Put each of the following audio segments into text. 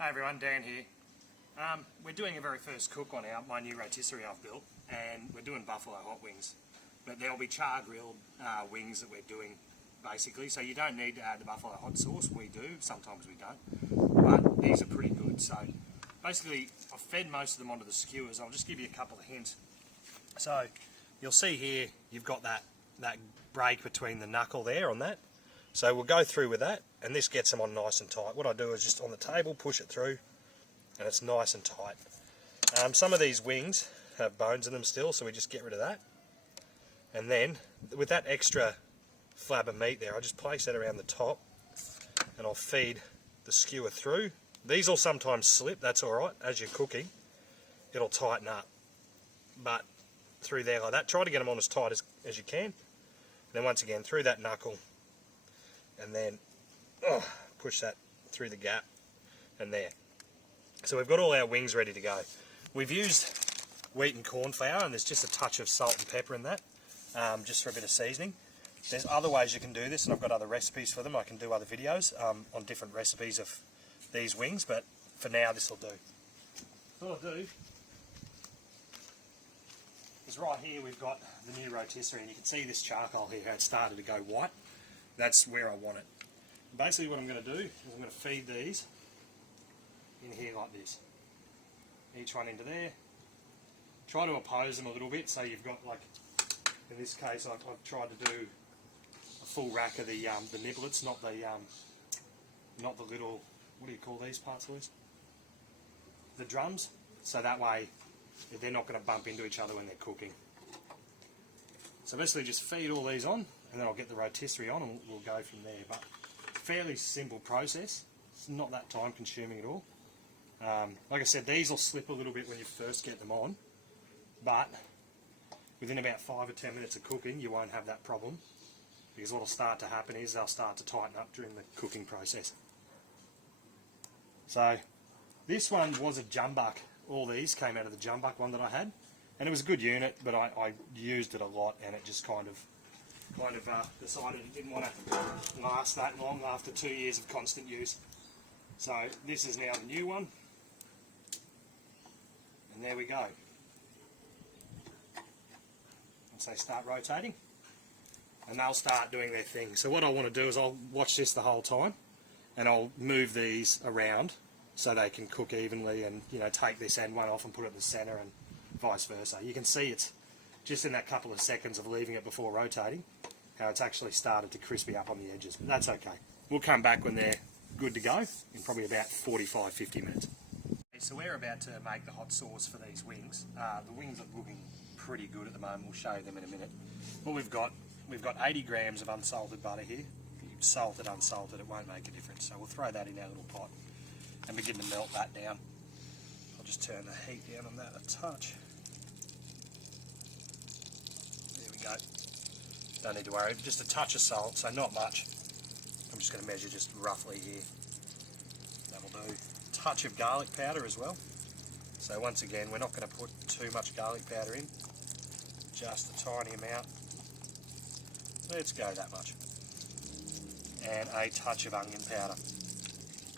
Hi everyone, Dan here. We're doing a very first cook on my new rotisserie I've built, and we're doing buffalo hot wings. But there'll be char grilled wings that we're doing basically, so you don't need to add the buffalo hot sauce. We do, sometimes we don't, but these are pretty good. So basically I've fed most of them onto the skewers. I'll just give you a couple of hints. So you'll see here you've got that break between the knuckle there on that. So we'll go through with that, and this gets them on nice and tight. What I do is just on the table push it through, and it's nice and tight. Some of these wings have bones in them still, so we just get rid of that. And then with that extra flab of meat there, I just place that around the top, and I'll feed the skewer through. These will sometimes slip, that's alright. As you're cooking, it'll tighten up. But through there like that, try to get them on as tight as you can. And then once again, through that knuckle, and then push that through the gap, and there. So we've got all our wings ready to go. We've used wheat and corn flour, and there's just a touch of salt and pepper in that, just for a bit of seasoning. There's other ways you can do this, and I've got other recipes for them. I can do other videos on different recipes of these wings, but for now this will do. What I'll do is right here we've got the new rotisserie, and you can see this charcoal here, how it started to go white. That's where I want it. Basically what I'm going to do is I'm going to feed these in here like this. Each one into there. Try to oppose them a little bit, so you've got, like, in this case I've tried to do a full rack of the niblets, not the little, what do you call these parts, Louise? The drums, so that way they're not going to bump into each other when they're cooking. So basically just feed all these on, and then I'll get the rotisserie on, and we'll go from there. But fairly simple process. It's not that time consuming at all. Like I said, these will slip a little bit when you first get them on, but within about 5 or 10 minutes of cooking you won't have that problem, because what will start to happen is they'll start to tighten up during the cooking process. So this one was a Jumbuck. All these came out of the Jumbuck one that I had, and it was a good unit, but I used it a lot, and it just kind of decided it didn't want to last that long after 2 years of constant use. So this is now the new one, and there we go. Once they start rotating, and they'll start doing their thing. So what I want to do is I'll watch this the whole time, and I'll move these around so they can cook evenly, and take this end one off and put it in the centre, and vice versa. You can see it's just in that couple of seconds of leaving it before rotating, how it's actually started to crispy up on the edges, but that's okay. We'll come back when they're good to go in probably about 45-50 minutes. Okay, so we're about to make the hot sauce for these wings. The wings are looking pretty good at the moment. We'll show you them in a minute. What we've got 80 grams of unsalted butter here. If you salt it, unsalted, it won't make a difference. So we'll throw that in our little pot and begin to melt that down. I'll just turn the heat down on that a touch. There we go. Don't need to worry, just a touch of salt, so not much. I'm just going to measure just roughly here. That'll do. A touch of garlic powder as well. So once again, we're not going to put too much garlic powder in, just a tiny amount. Let's go that much. And a touch of onion powder.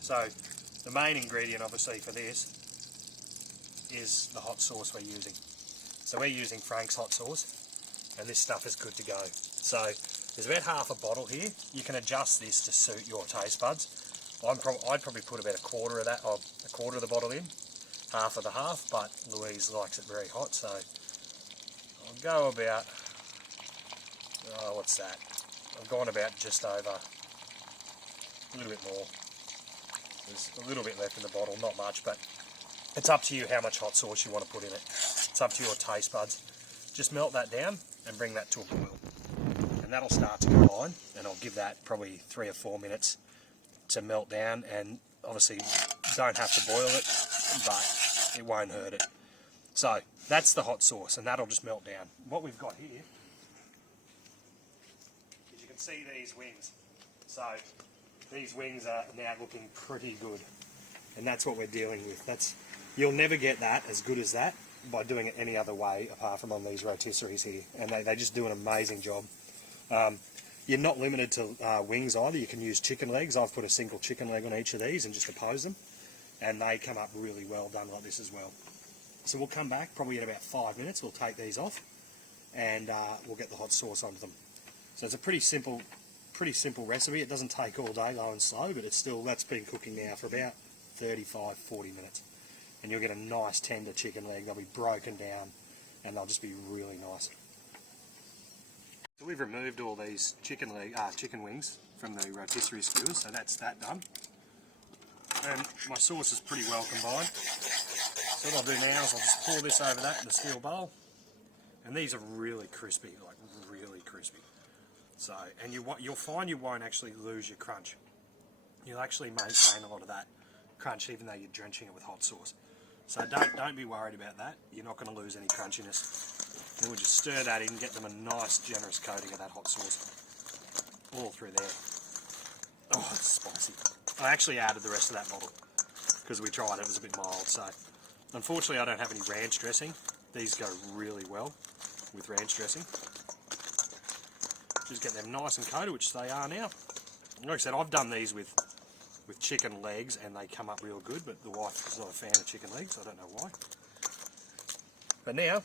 So the main ingredient obviously for this is the hot sauce we're using. So we're using Frank's hot sauce, and this stuff is good to go. So there's about half a bottle here. You can adjust this to suit your taste buds. I'd probably put about a quarter of the bottle in, half of the half, but Louise likes it very hot, so I'll go about, what's that? I've gone about just over, a little bit more. There's a little bit left in the bottle, not much, but it's up to you how much hot sauce you want to put in it. It's up to your taste buds. Just melt that down and bring that to a boil. And that'll start to combine, and I'll give that probably 3 or 4 minutes to melt down, and obviously don't have to boil it, but it won't hurt it. So that's the hot sauce, and that'll just melt down. What we've got here is, you can see these wings. So these wings are now looking pretty good, and that's what we're dealing with. You'll never get that as good as that by doing it any other way apart from on these rotisseries here, and they just do an amazing job. You're not limited to wings either. You can use chicken legs. I've put a single chicken leg on each of these and just oppose them. and they come up really well done like this as well. So we'll come back probably in about 5 minutes. We'll take these off, and we'll get the hot sauce onto them. So it's a pretty simple recipe. It doesn't take all day, low and slow, but that's been cooking now for about 35-40 minutes, and you'll get a nice tender chicken leg. They'll be broken down, and they'll just be really nice. So we've removed all these chicken wings from the rotisserie skewers, so that's that done. And my sauce is pretty well combined. So what I'll do now is I'll just pour this over that in a steel bowl, and these are really crispy, like really crispy. So, and you'll find you won't actually lose your crunch. You'll actually maintain a lot of that crunch even though you're drenching it with hot sauce. So don't be worried about that. You're not going to lose any crunchiness. And we'll just stir that in, get them a nice generous coating of that hot sauce all through there. Oh, it's spicy. I actually added the rest of that bottle because we tried it was a bit mild. So unfortunately I don't have any ranch dressing. These go really well with ranch dressing. Just get them nice and coated, which they are now. Like I said, I've done these with chicken legs and they come up real good, but the wife is not a fan of chicken legs, I don't know why. But now,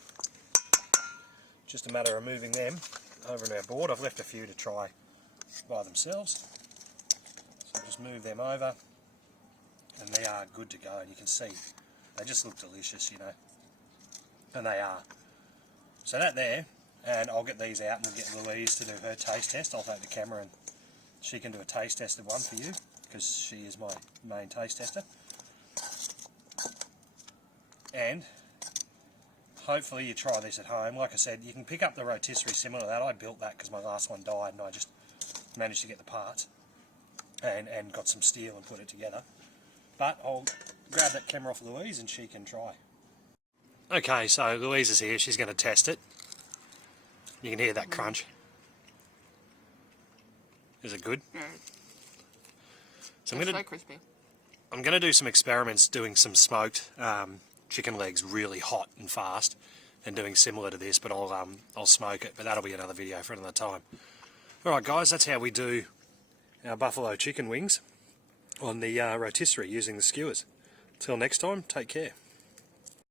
just a matter of moving them over to our board. I've left a few to try by themselves. So just move them over, and they are good to go. And you can see, they just look delicious, you know. And they are. So that there, and I'll get these out and we'll get Louise to do her taste test. I'll take the camera and she can do a taste test of one for you, because she is my main taste tester. And hopefully you try this at home. Like I said, you can pick up the rotisserie similar to that. I built that because my last one died and I just managed to get the parts and got some steel and put it together. But I'll grab that camera off Louise and she can try. Okay, so Louise is here. She's going to test it. You can hear that crunch. Is it good? Yeah. So It's so crispy. I'm going to do some experiments doing some smoked chicken legs really hot and fast, and doing similar to this, but I'll smoke it. But that'll be another video for another time. All right, guys, that's how we do our buffalo chicken wings on the rotisserie using the skewers. Till next time, take care.